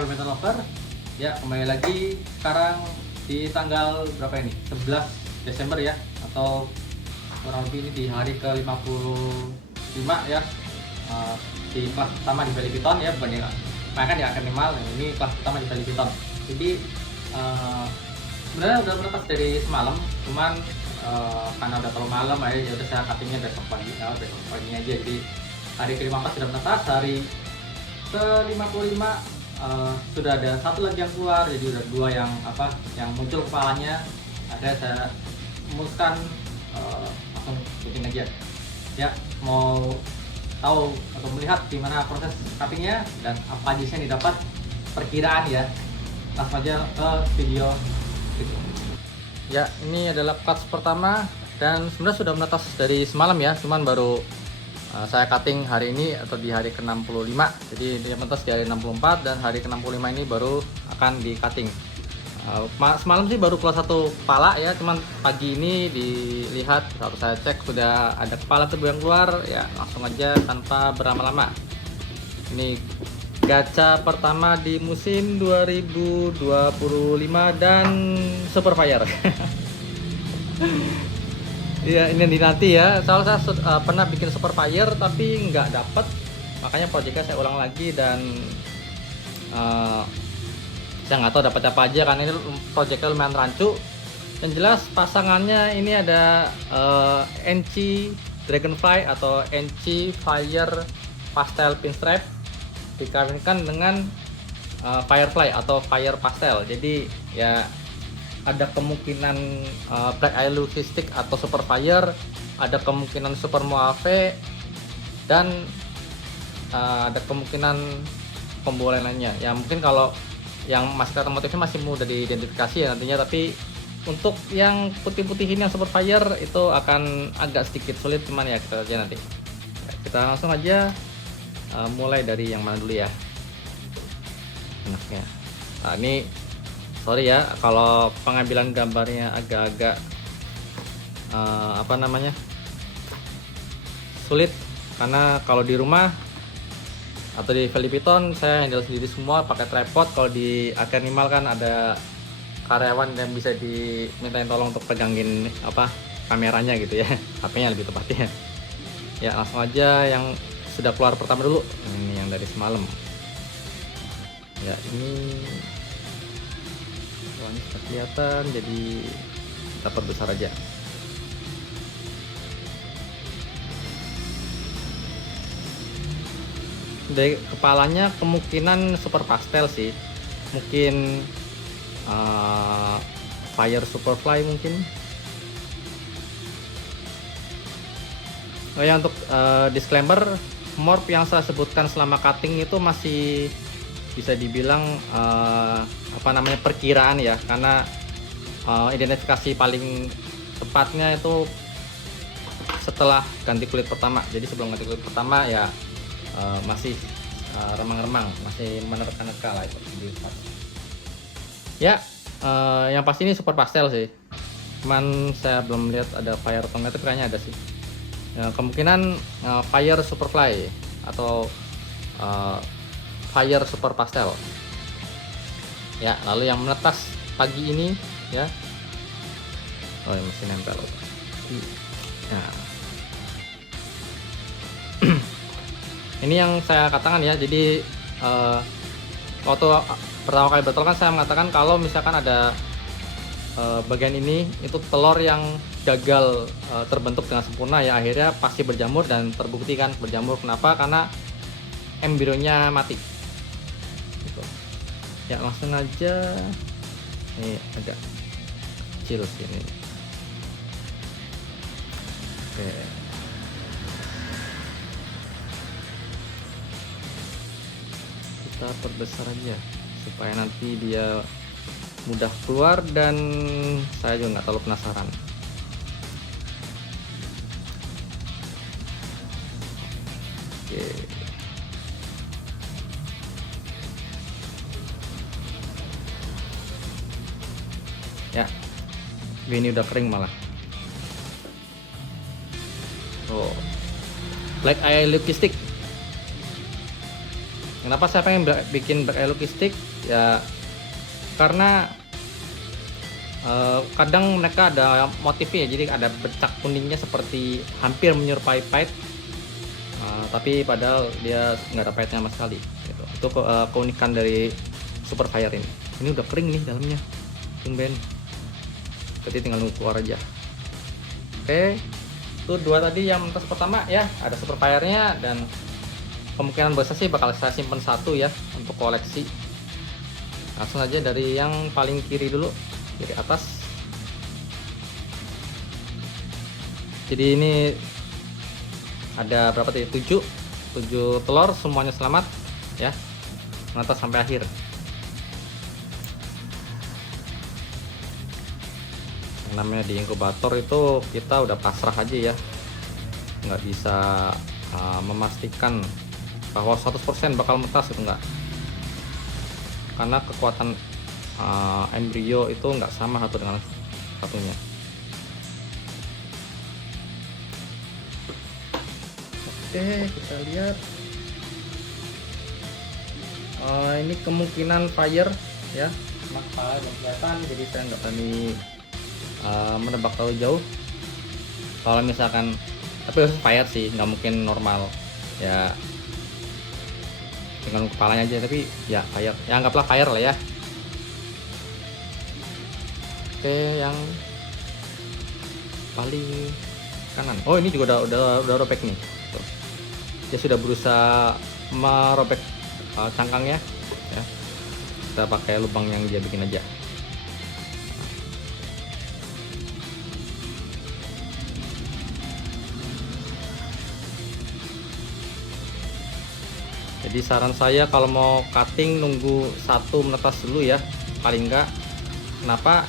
Hai badminton lover. Ya, kembali lagi sekarang di tanggal berapa ini? 11 Desember ya, atau kurang lebih ini di hari ke-55 ya. Di kelas pertama di Bali Piton ya, bukan ya. Bahkan di Akanimal, ini kelas pertama di Bali Piton. Jadi sebenarnya udah menetas dari semalam, cuman karena udah terlalu malam ya udah saya cuttingnya besok pagi aja. Jadi hari ke-54 sudah menetas, hari ke-55 sudah ada satu lagi yang keluar, jadi udah dua yang muncul kepalanya. Ada saya memutuskan langsung bikin aja ya, mau tahu atau melihat gimana proses cuttingnya dan apa aja yang didapat, perkiraan ya. Langsung aja ke video itu. Ya, ini adalah cuts pertama dan sebenarnya sudah menetas dari semalam ya, cuman baru saya cutting hari ini atau di hari ke-65. Jadi dia menetas di hari 64 dan hari ke-65 ini baru akan di cutting. Semalam sih baru keluar satu kepala ya, cuman pagi ini dilihat saat saya cek sudah ada kepala kedua yang keluar ya, langsung aja tanpa berlama-lama. Ini gacha pertama di musim 2025 dan Super Fire. Iya, ini nanti ya. Soalnya saya pernah bikin Super Fire tapi nggak dapet, makanya proyeknya saya ulang lagi dan saya nggak tahu dapat apa aja karena ini proyeknya lumayan rancu. Yang jelas pasangannya ini ada NC Dragonfly atau NC Fire Pastel Pinstripe dikawinkan dengan Firefly atau Fire Pastel. Jadi ya ada kemungkinan Black Eye Lucistic atau Super Fire, ada kemungkinan Super Moave, dan ada kemungkinan pembolehan lainnya. Ya mungkin kalau yang masih motifnya masih mudah diidentifikasi ya nantinya, tapi untuk yang putih-putih ini yang Super Fire itu akan agak sedikit sulit, cuman ya kita aja nanti. Ya, kita langsung aja mulai dari yang mana dulu ya enaknya. Nah, ini sorry ya kalau pengambilan gambarnya agak-agak sulit, karena kalau di rumah atau di Bali Piton saya handle sendiri semua pakai tripod. Kalau di Akanimal kan ada karyawan yang bisa dimintain tolong untuk pegangin kameranya gitu ya, HP-nya lebih tepatnya. Ya langsung aja yang sudah keluar pertama dulu, ini yang dari semalam ya. Ini sudah kelihatan, jadi dapat besar aja. Dari kepalanya kemungkinan Super Pastel sih, mungkin Fire Superfly mungkin. Oh ya, untuk disclaimer, morph yang saya sebutkan selama cutting itu masih bisa dibilang perkiraan ya, karena identifikasi paling tepatnya itu setelah ganti kulit pertama. Jadi sebelum ganti kulit pertama ya masih remang-remang, masih menerka-nerka lah itu. Ya yang pasti ini Super Pastel sih, cuman saya belum lihat ada Fire atau enggak, kayaknya ada sih ya, kemungkinan Fire Superfly atau Fire Super Pastel ya. Lalu yang menetas pagi ini ya, oh ini masih nempel ya. Ini yang saya katakan ya, jadi waktu pertama kali bertelur kan saya mengatakan kalau misalkan ada bagian ini itu telur yang gagal terbentuk dengan sempurna ya, akhirnya pasti berjamur dan terbukti kan berjamur. Kenapa? Karena embrionya mati gitu. Ya langsung aja, ini agak kecil sini. Oke, kita perbesar aja supaya nanti dia mudah keluar dan saya juga nggak terlalu penasaran. Oke. Ya, ini udah kering malah. Oh, Black Eye Lucistic Kenapa saya pengen bikin black yellow stick ya, karena kadang mereka ada motifnya, jadi ada bercak kuningnya seperti hampir menyerupai pahit, tapi padahal dia nggak ada pahitnya sama sekali gitu. Itu keunikan dari Super Fire ini. Ini udah kering nih dalamnya, tumben, jadi tinggal nunggu keluar aja. Oke, itu dua tadi yang menetas pertama ya, ada Super Fire nya, dan kemungkinan besar sih bakal saya simpen satu ya untuk koleksi. Langsung aja dari yang paling kiri dulu, kiri atas. Jadi ini ada berapa tadi? 7 telur, semuanya selamat ya, menetas sampai akhir. Yang namanya di inkubator itu kita udah pasrah aja ya, nggak bisa memastikan bahwa 100% bakal menetas, itu enggak, karena kekuatan embrio itu nggak sama satu dengan satunya. Oke, kita lihat. Ini kemungkinan fire ya, maka belum kelihatan, jadi saya nggak berani menebak terlalu jauh. Kalau misalkan, tapi harus fire sih, nggak mungkin normal ya, tinggal kepalanya aja, tapi ya fire ya, anggaplah fire lah ya. Oke, yang paling kanan, oh ini juga udah robek nih. Tuh. Dia sudah berusaha merobek cangkangnya ya. Kita pakai lubang yang dia bikin aja. Jadi saran saya kalau mau cutting nunggu satu menetas dulu ya, paling enggak. Kenapa?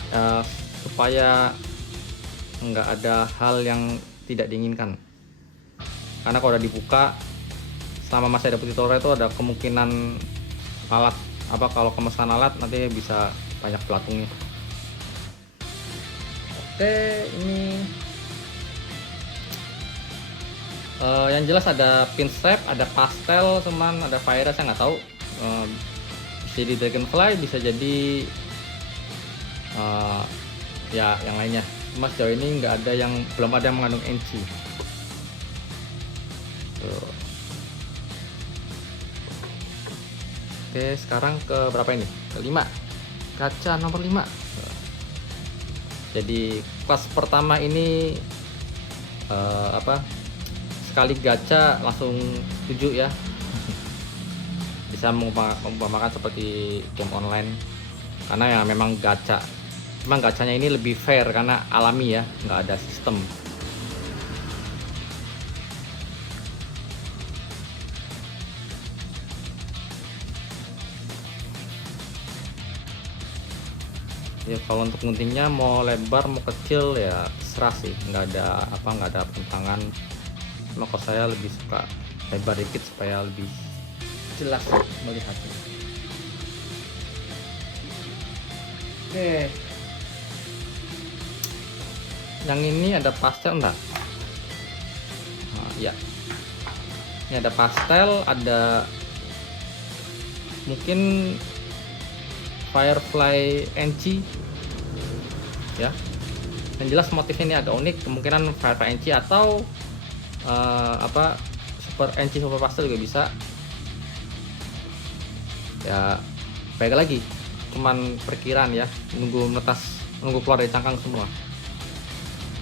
Supaya nggak ada hal yang tidak diinginkan. Karena kalau udah dibuka, selama masih ada putih telur itu ada kemungkinan lalat, kalau kemasan lalat nanti bisa banyak pelatungnya. Oke, ini yang jelas ada pinstripe, ada pastel, teman, ada virus, saya nggak tahu. Bisa jadi dragonfly, bisa jadi ya yang lainnya. Cuma sejauh ini nggak ada yang, belum ada yang mengandung NC. Oke, sekarang ke berapa ini? Ke 5. Gacha nomor 5. Jadi kelas pertama ini sekali gacha langsung 7 ya. Bisa mengumpamakan seperti game online, karena ya memang gacanya ini lebih fair karena alami ya, nggak ada sistem. Ya kalau untuk guntingnya mau lebar mau kecil ya serah sih, nggak ada pentangan. Cuma kalau saya lebih suka lebar dikit supaya lebih jelas melihatnya. Oke, yang ini ada pastel enggak? Nah, ya, ini ada pastel, ada mungkin Firefly NC ya. Yang jelas motif ini agak unik, kemungkinan Firefly NC atau Super NC Super Pastel juga bisa ya. Baik lagi, cuman perkiraan ya, nunggu keluar dari cangkang semua.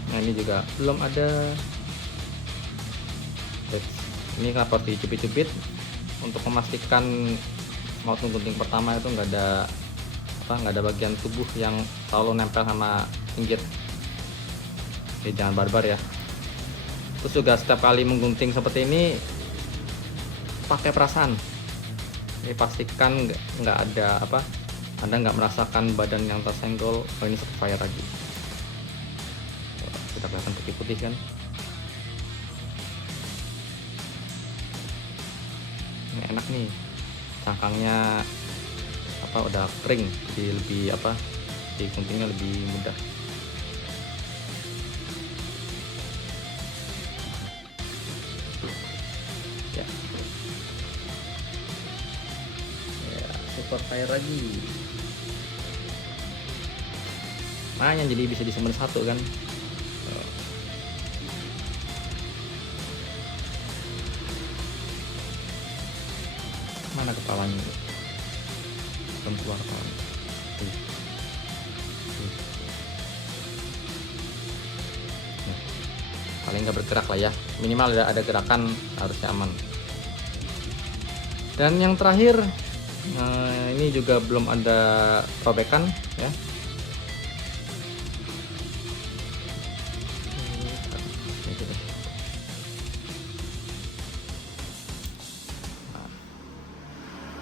Nah ini juga belum ada. Ini kenapa harus dicubit-cubit, untuk memastikan mau gunting pertama itu nggak ada bagian tubuh yang selalu nempel sama pinggir. Jadi jangan barbar ya. Terus juga setiap kali menggunting seperti ini pakai perasaan. Ini pastikan nggak ada Anda nggak merasakan badan yang tersenggol. Oh ini Super Fire lagi. Sudah kelihatan putih-putih kan. Ini enak nih. Cangkangnya udah kering, jadi lebih di guntingnya lebih mudah. Super Fire lagi. Makanya jadi bisa disemir satu kan. Mana kepalanya? Belum keluar kepalanya. Paling nggak bergerak lah ya, minimal ada gerakan, harusnya aman. Dan yang terakhir, ini juga belum ada robekan ya.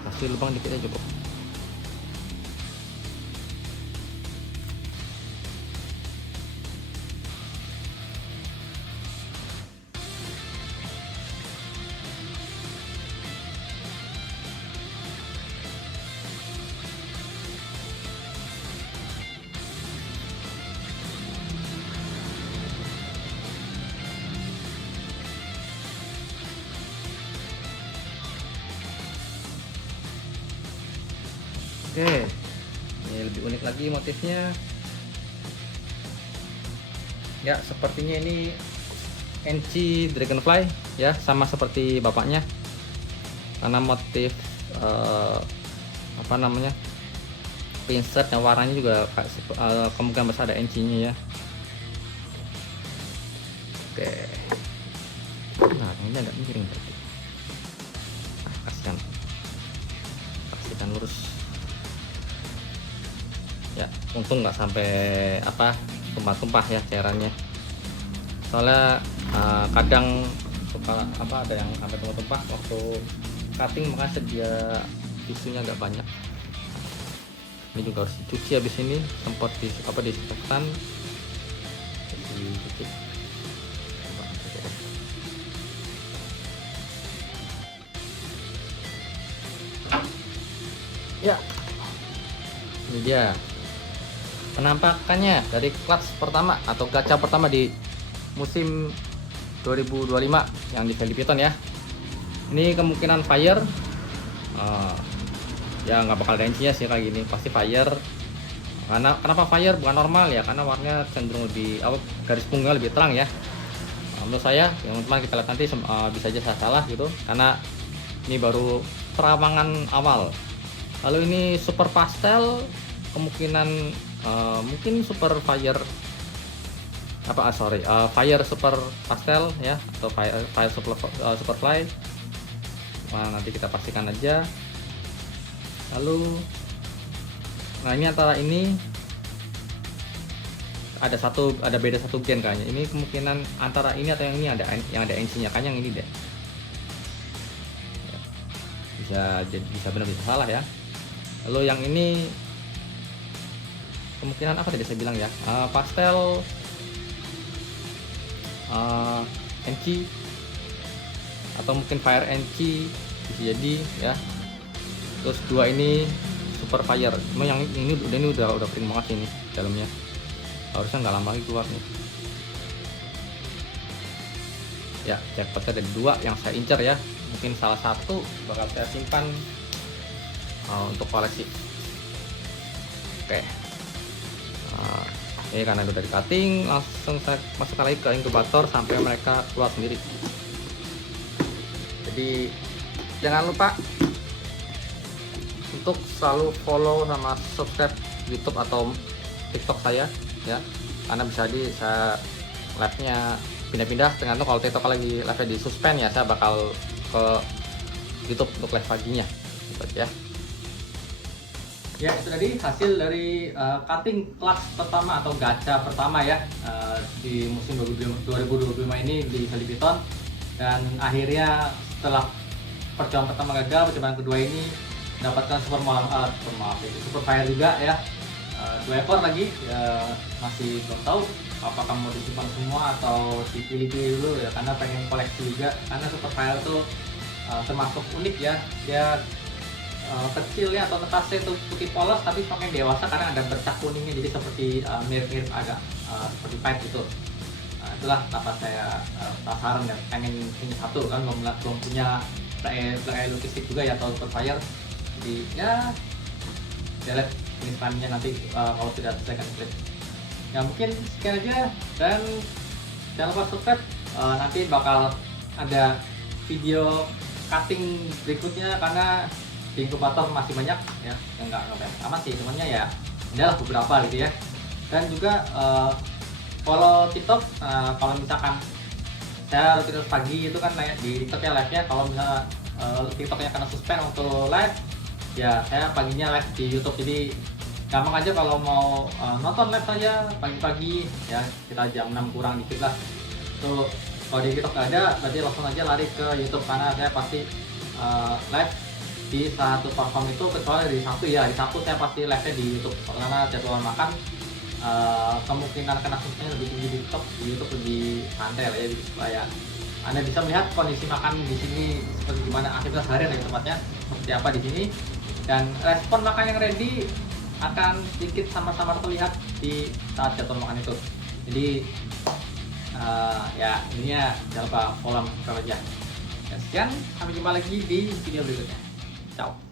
Masih lubang dikit aja cukup. Oke, ini lebih unik lagi motifnya. Ya, sepertinya ini NC Dragonfly ya, sama seperti bapaknya. Karena motif apa namanya, pinset yang warnanya juga kemungkinan besar ada NC-nya ya. Oke. Nah, ini agak miring tadi. Pastikan lurus. Ya, untung nggak sampai tumpah-tumpah ya cairannya. Soalnya kadang suka ada yang sampai tumpah-tumpah waktu cutting, makanya sedia tisunya agak banyak. Ini juga harus dicuci habis ini, sempat disinfektan. Dicuci. Ya, ini dia penampakannya dari clutch pertama atau gacha pertama di musim 2025 yang di Vellipiton ya. Ini kemungkinan fire, ya nggak bakal ada NC-nya sih kayak gini, pasti fire. Kenapa fire bukan normal ya? Karena warnanya cenderung lebih garis punggungnya lebih terang ya. Menurut saya, teman-teman kita lihat nanti bisa aja saya salah gitu, karena ini baru terawangan awal. Lalu ini super pastel, kemungkinan mungkin super fire fire super pastel ya, atau fire super fly. Nah, nanti kita pastikan aja. Lalu ini antara ini ada beda satu gen kayaknya. Ini kemungkinan antara ini atau yang ini yang ada NC-nya, kayaknya yang ini deh. Bisa benar bisa salah ya. Lalu yang ini kemungkinan apa tadi saya bilang ya, pastel NC atau mungkin fire NC bisa jadi ya. Terus dua ini super fire, cuma yang ini udah kering banget ini dalamnya, harusnya nggak lama lagi keluar nih ya. Jackpotnya ada dua yang saya incer ya, mungkin salah satu bakal saya simpan untuk koleksi. Oke. Ini karena udah di cutting, langsung saya masukkan lagi ke inkubator sampai mereka keluar sendiri. Jadi jangan lupa untuk selalu follow sama subscribe YouTube atau TikTok saya ya, karena bisa saya live-nya pindah-pindah, tergantung kalau TikTok lagi live di suspend ya, saya bakal ke YouTube untuk live paginya gitu ya. Ya, itu tadi hasil dari cutting clutch pertama atau gacha pertama ya di musim 2025 ini di Vellipiton. Dan akhirnya setelah percobaan pertama gagal, percobaan kedua ini mendapatkan super fire juga ya. 2 ekor lagi ya, masih belum tahu apakah mau disimpan semua atau dipilih-pilih dulu ya, karena pengen koleksi juga. Karena super fire itu termasuk unik ya, dia kecilnya atau netasnya itu putih polos tapi pakai dewasa karena ada bercak kuningnya, jadi seperti mirip-mirip agak seperti pipe gitu. Itulah kenapa saya penasaran dan pengen punya satu kan, belum punya play logistik juga ya atau super fire. Jadi ya delete tulisannya nanti kalau tidak selesai klip. Ya mungkin sekian aja, dan jangan lupa subscribe. Nanti bakal ada video cutting berikutnya karena di inkubator masih banyak ya, enggak banyak amat sih, semuanya ya adalah beberapa gitu ya. Dan juga follow TikTok, kalau misalkan saya rutin pagi itu kan di TikTok ya live nya, kalau misalnya TikToknya kena suspend untuk live ya, saya paginya live di YouTube, jadi gampang aja kalau mau nonton live saja pagi-pagi ya, kita jam 6 kurang dikit lah. Tuh kalau di TikTok nggak ada, berarti langsung aja lari ke YouTube karena saya pasti live di satu platform itu, kecuali di Sabtu ya. Di Sabtu saya pasti live-nya di YouTube karena jadwal makan kemungkinan kena suspend lebih tinggi di TikTok. Di YouTube lebih santai lah ya, supaya Anda bisa melihat kondisi makan di sini seperti gimana, aktivitas harian ya tempatnya seperti apa di sini, dan respon makan yang ready akan sedikit sama-sama terlihat di saat jadwal makan itu. Jadi ya ininya jangan lupa follow aja. Ya, sekian, sampai jumpa lagi di video berikutnya. Ciao.